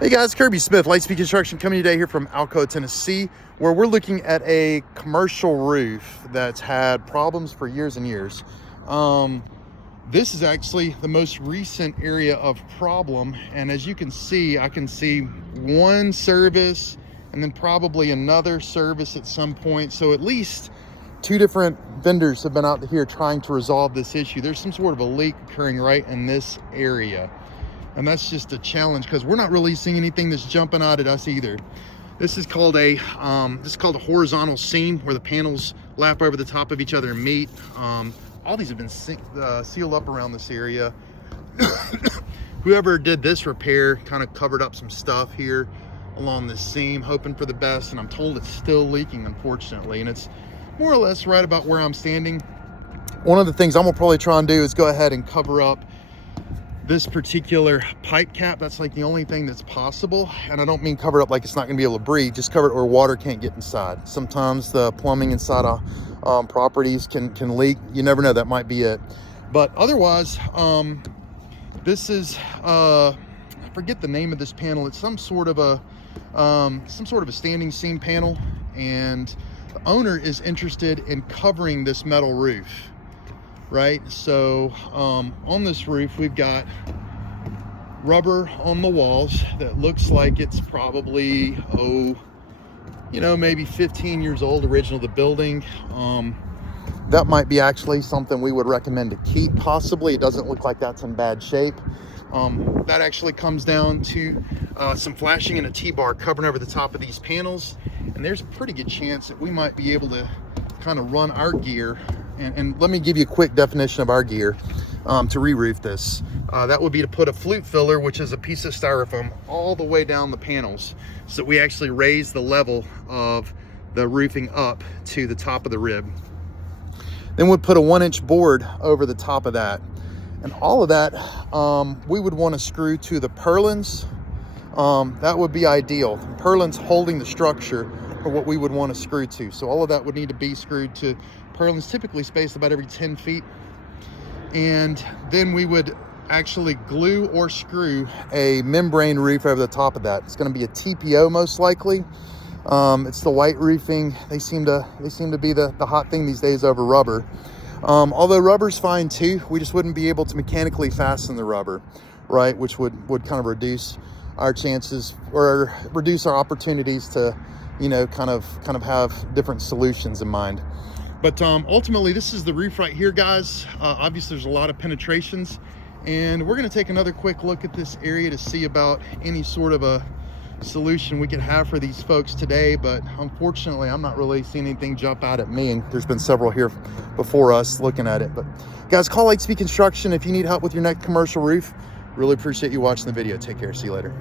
Hey guys, Kirby Smith, Lightspeed Construction, coming today here from Alcoa, Tennessee, where we're looking at a commercial roof that's had problems for years and years. This is actually the most recent area of problem, and as you can see, I can see one service and then probably another service at some point. So at least two different vendors have been out here trying to resolve this issue. There's some sort of a leak occurring right in this area. And that's just a challenge because we're not really seeing anything that's jumping out at us either. This is called a horizontal seam where the panels lap over the top of each other and meet. All these have been sealed up around this area. Whoever did this repair kind of covered up some stuff here along this seam, hoping for the best. And I'm told it's still leaking, unfortunately. And it's more or less right about where I'm standing. One of the things I'm gonna probably try and do is go ahead and cover up this particular pipe cap. That's like the only thing that's possible. And I don't mean cover up like it's not gonna be able to breathe, just cover it where water can't get inside. Sometimes the plumbing inside of properties can leak. You never know, that might be it. But otherwise, this is, I forget the name of this panel. It's some sort of a standing seam panel. And the owner is interested in covering this metal roof. Right, so on this roof we've got rubber on the walls that looks like it's probably maybe 15 years old, original to the building. That might be actually something we would recommend to keep, possibly. It doesn't look like that's in bad shape. That actually comes down to some flashing and a T-bar covering over the top of these panels, and there's a pretty good chance that we might be able to kind of run our gear. And let me give you a quick definition of our gear to re-roof this. That would be to put a flute filler, which is a piece of styrofoam, all the way down the panels so that we actually raise the level of the roofing up to the top of the rib. Then we'd put a 1-inch board over the top of that. And all of that, we would want to screw to the purlins. That would be ideal. Purlins holding the structure for what we would want to screw to. So all of that would need to be screwed to purlins, typically spaced about every 10 feet. And then we would actually glue or screw a membrane roof over the top of that. It's going to be a TPO most likely. It's the white roofing. They seem to be the hot thing these days over rubber. Although rubber's fine too, we just wouldn't be able to mechanically fasten the rubber, right? Which would kind of reduce our chances or reduce our opportunities to, kind of have different solutions in mind. But ultimately, this is the roof right here, guys. Obviously, there's a lot of penetrations, and we're going to take another quick look at this area to see about any sort of a solution we could have for these folks today. But unfortunately, I'm not really seeing anything jump out at me, and there's been several here before us looking at it. But guys, call Lightspeed Construction if you need help with your next commercial roof. Really appreciate you watching the video. Take care. See you later.